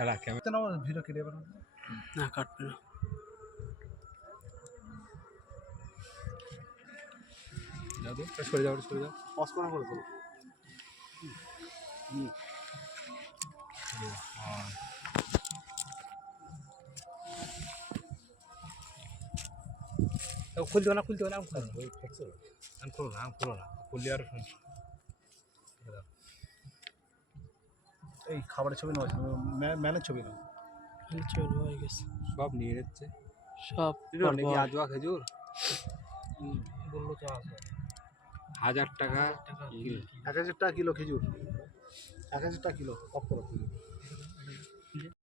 দাঁড়া ক্যামেরা নাও ভিডিও কেটে পারো না কাটবে না যাও তো সরে যাও পজ করে তো খুলতে না খুলো না খুললে আর এই খাবারের ছবি নেওয়া ম্যানের ছবি নাও চলো হয়ে গেছে সব নিয়ে যাচ্ছে সব নাকি আজওয়া খেজুর বললো তো আছে 1000 টাকা 1000 টাকা কিলো খেজুর 1000 টাকা কিলো অফ করো